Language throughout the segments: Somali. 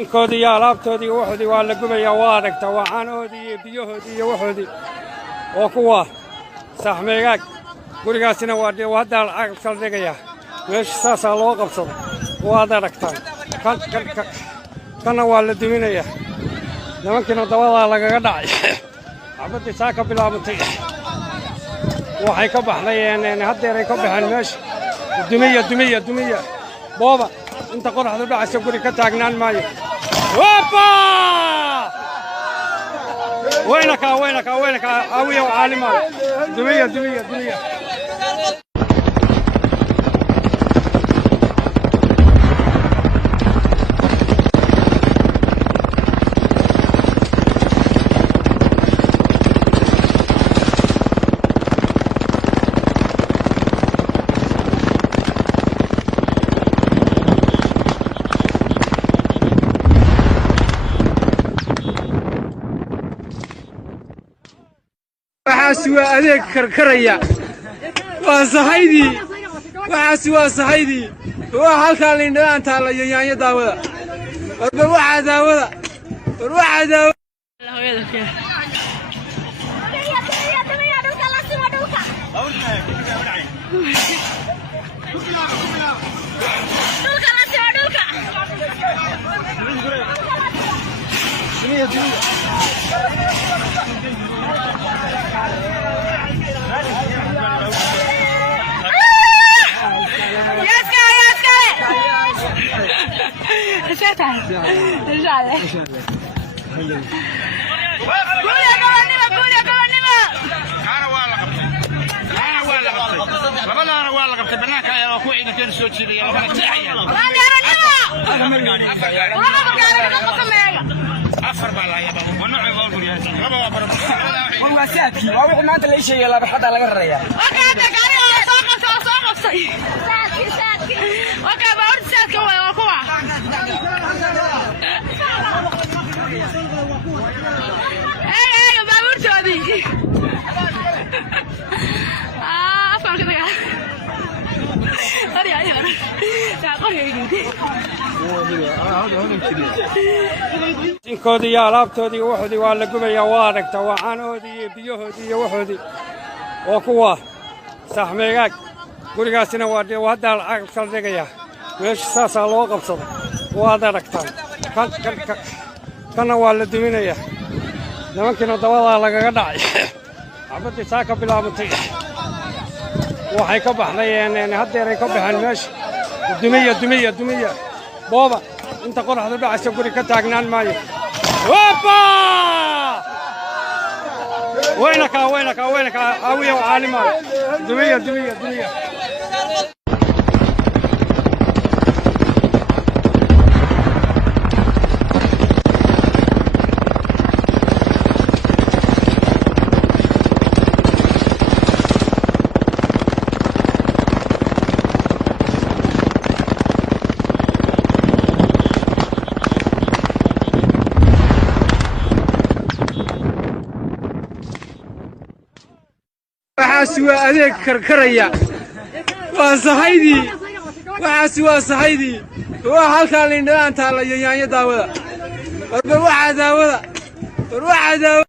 inkoodii iyo alaabtoodii waxoodii waa la gubayaa waa aragtaa waa caanahoodii iyo biyahoodii iyo waxoodii oo kuwa saaxmeegaag gurigaasina waa hadda lacag kala dhigayaa meesha saasaa loo qabsado waad aragtaan kanna waa la duminayaa nimankiina dabadaa lagaga dhacay xabaddii saa ka bilaabantay waxay ka baxday haddeeray ka baxeen meesha dumiya booba inta qoraxdu dhacaysa guri ka taagnaan maayo hoppa weynaka awiya caalima dumiya waxaas waa adeeg karkaraya waa sahaydii waxaas waa sahaydii waa halkaan lindhaan taala yaanyo daawada warba waxa daawada inkoodii iyo alaabtoodii waxoodii waa la gubayaa waa aragtaa waa caanahoodii iyo biyahoodii iyo waxoodii oo kuwa saaxmeegaag gurigaasina waa hadda lacag kala dhigayaa meesha saasaa loo qabsado waad aragtaan kanna waa la duminayaa nimankiina dabadaa lagaga dhacay xabaddii saa ka bilaabantay waxay ka baxday haddeeray ka baxeen meesha dumiya booba inta qoraxdu dhacaysa guri ka taagnaan maayo hoppa weynaka awiya caalima dumiya waxaas waa adeeg karkaraya waa sahaydii waxaas waa sahaydii waa halkaan lindhaan taala yaanyo daawada بروح عداوة بروح عداوة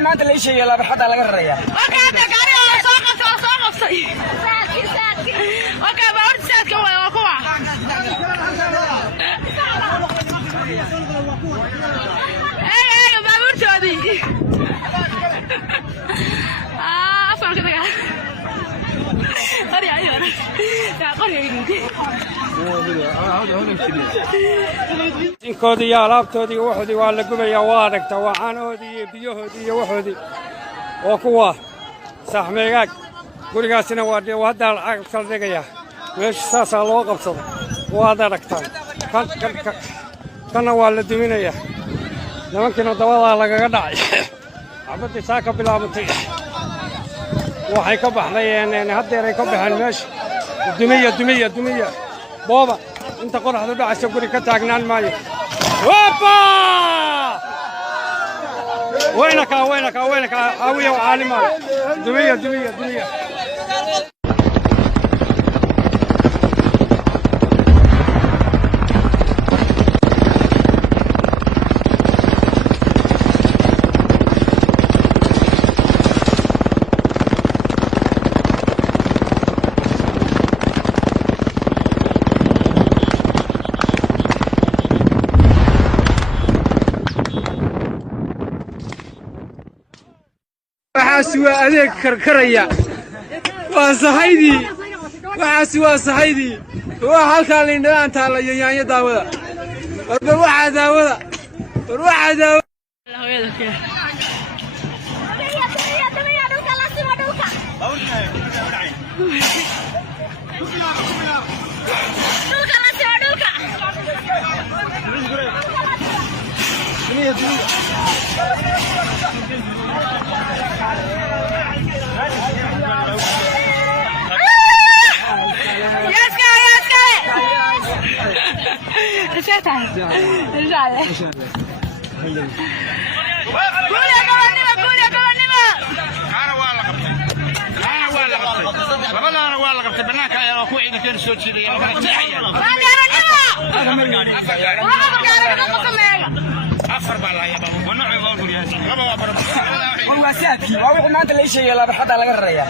ما أنت اللي شيء لا بحط على الريا. inkoodii iyo alaabtoodii waxoodii waa la gubayaa waa aragtaa waa caanahoodii iyo biyahoodii iyo waxoodii oo kuwa saaxmeegaag gurigaasina waa hadda lacag dhigayaa meesha saasaa loo qabsado waad aragtaan kanna waa la duminayaa nimankiina dabadaa lagaga dhacay xabaddii saa ka bilaabatay waxay ka baxday haddeeray ka baxeen meesha dumiya booba inta qoraxdu dhacaysa guri ka taagnaan maayo hoppa weynaka aawiya caalimaayo dumiya وحاسوا أذيك كركرية وصحيدي وحاسوا صحيدي وحال كان لنا أنت على يانيا داودا بروح عداوة ما أنت اللي شيء لا بحط على الريا.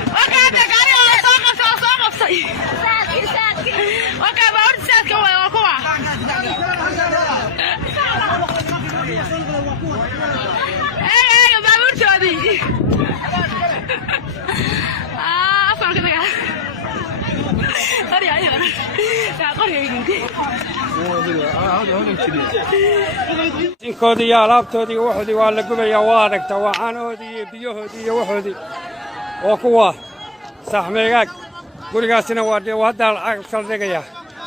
inkoodii iyo alaabtoodii waxoodii waa la gubayaa waa aragtaa waa caanahoodii iyo biyahoodii iyo waxoodii oo kuwa saaxmeegaag gurigaasina waa hadda lacag dhigayaa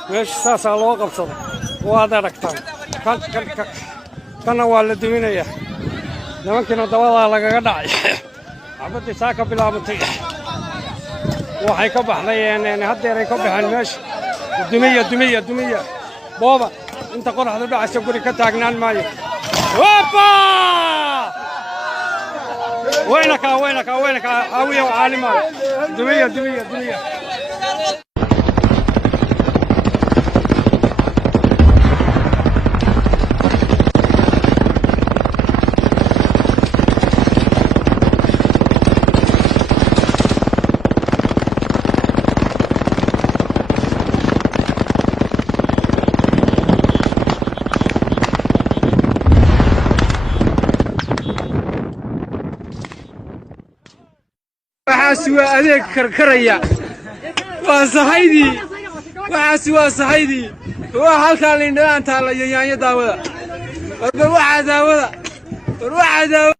meesha saasaa loo qabsado waad aragtaan kanna waa la duminayaa nimankiina dabadaa lagaga dhacay xabaddii saa ka bilaabatay waxay ka baxday haddeeray ka baxeen meesha dumiya booba inta qoraxdu dhacaysa guri ka taagnaan maayo hoppa weynaka aawiya caalimaayo dumiya وحاسوا أذيك كركرية وصحيدي وحاسوا صحيدي halkaan liindhanaan taalla iyo yaanyo daawada warba waxaa daawada war waxaa daawada